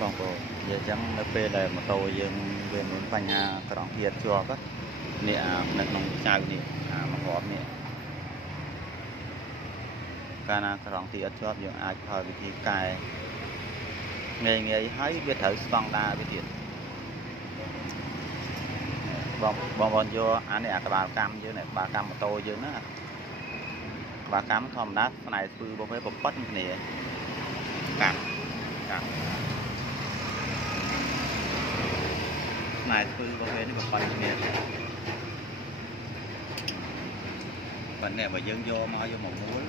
បងប្អូននិយាយចឹងនៅពេលដែលម៉ូតូយើងវាមានបញ្ហាក្រងធាតុជាប់នេះនៅក្នុងចៅនេះមកគ្រាប់នេះកាលណាក្រងធាតុជាប់យើងអាចប្រើវិធីកែងាយហើយវាត្រូវស្តង់ដារវាទៀតបងប្អូនយកអានេះក្បាលកម្មយើងនេះក្បាលកម្មម៉ូតូយើងណាក្បាលកម្មធម្មតាផ្នែកធ្វើរបស់វាប្រប៉ិតគ្នាកាត់ផ្នែកធ្វើរបស់វានេះប្រប៉ិតគ្នាបើនេះបើយើងយកមកមួល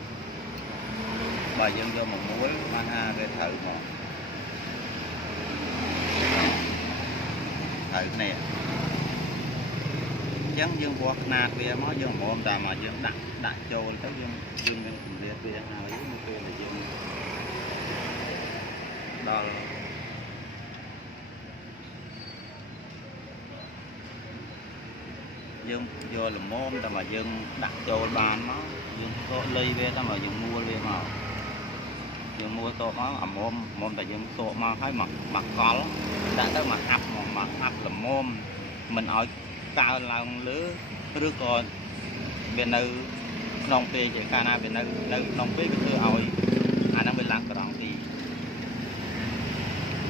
បើយើងយកមកមួលបានថាវាត្រូវមកត្រូវគ្នាអញ្ចឹងយើងវាស់ຂະຫນາດវាមកយើងមុំតាមមកយើងដាក់ចូលទៅយើងមានកម្រិតវាហើយនៅពេលដែលយើងដល់យើងយកល្មមតែមកយើងដាក់ចូលបានមកយើងសក់លុយវាតែមកយើងមួលវាមកយើងមួលតមកអាមុំតែយើងសក់មកហើយមកកល់ដាក់ទៅមកហាប់មកហាប់ល្មមមិនឲ្យកើឡើងលើឬក៏វានៅក្នុងពេកជាកាលណាវានៅក្នុងពេកវាធ្វើឲ្យអាហ្នឹងវាឡើងក្រងទី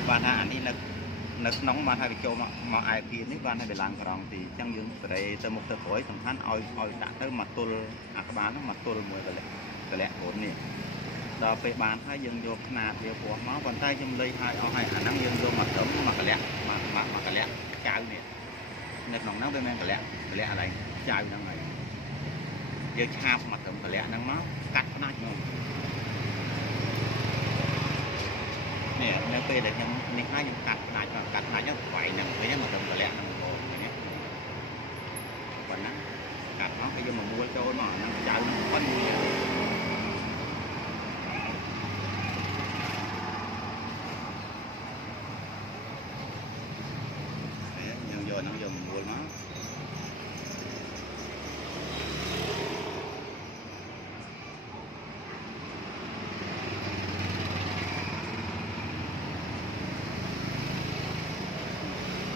បានថាអានេះនៅក្នុងបានថាវាចូលមកឯពីនេះបានថាវាឡើងក្រងទីអញ្ចឹងយើងសេរីទៅមុខទៅក្រោយសំខាន់ឲ្យដាក់ទៅមកទល់អាក្បាលហ្នឹងមកទល់មួយកលៈគ្រូននេះដល់ពេលបានហើយយើងយកຂະຫນាតវាពោះមកប៉ុន្តែខ្ញុំលេខឲ្យអស់ហើយអាហ្នឹងយើងយកមកត្រឹមមកកលៈមកកលៈចៅនេះនៅក្នុងហ្នឹងវាមានកលៈកន្លែងចៅហ្នឹងហើយយើងឆាបមកត្រឹមកលៈហ្នឹងមកកាត់ផ្នែកមកនេះនៅពេលដែលខ្ញុំនេះហើយខ្ញុំកាត់ផ្នែកហ្នឹងស្វែងហ្នឹងវិញមកត្រឹមកលៈហ្នឹងមកនេះប៉ុណ្ណាកាត់មកហើយយើងមកមួលចូលមកហ្នឹងចៅហ្នឹងប៉ុណ្ណាយើងយកហ្នឹងយកមកមួលមក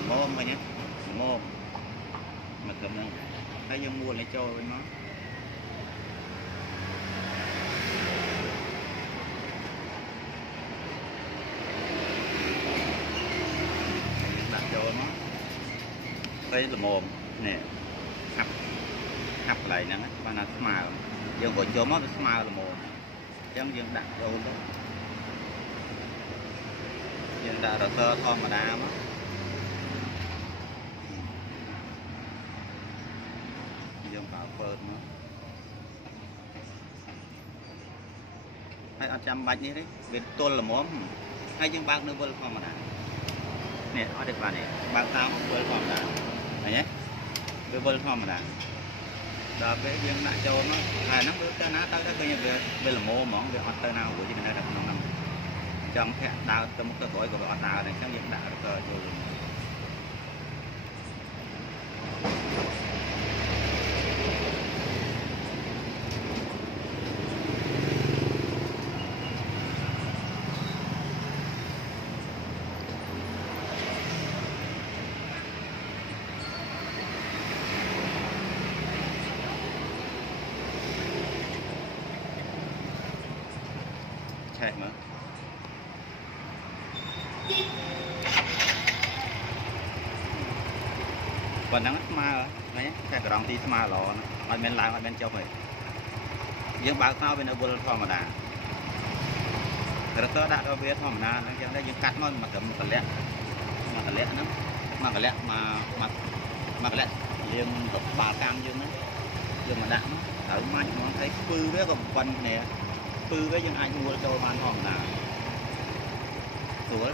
មុំវិញណាមុំមកត្រឹមហ្នឹងហើយយើងមួលឲ្យចូលវិញមកដាក់ចូលមកពេលល្មមនេះហាប់កន្លែងហ្នឹងបានថាស្មើយើងក៏ចូលមកវាស្មើល្មមអញ្ចឹងយើងដាក់ចូលទៅយើងដាក់រសើធម្មតាមកយើងបើពើតមកហើយអត់ចាំបាច់នេះទេវាទល់ល្មមហើយយើងបើកនៅវិលធម្មតានេះអត់ទេបាទនេះបើកតាមវិលធម្មតាឃើញទេវាវិលធម្មតាដល់ពេលយើងដាក់ចូលមកហើយហ្នឹងវាទៅណាទៅឃើញវាល្មមហ្មងវាអត់ទៅណារួចទេនៅក្នុងហ្នឹងចង់ធាក់ដើរទៅមុខទៅក្រោយក៏វាអត់ដើរដែរអញ្ចឹងយើងដាក់រកចូលឆែកមកប៉ុណ្ណឹងស្មើហើយតែក្រងទីស្មើល្អណាស់អត់មានឡើងអត់មានចុះទេយើងបើកទៅវានៅវិលធម្មតារសើដាក់ដល់វាធម្មតាហ្នឹងចឹងដែរយើងកាត់មកត្រឹមកលៈហ្នឹងមកកលៈយើងទៅបាល់កម្មយើងហ្នឹងយើងមកដាក់មកត្រូវមាច់ហ្មងហើយស្ពឺវាក៏ប៉ុណ្្នឹងគ្នាស្ពឺវាយើងអាចមួលចូលបានធម្មតាស្រួល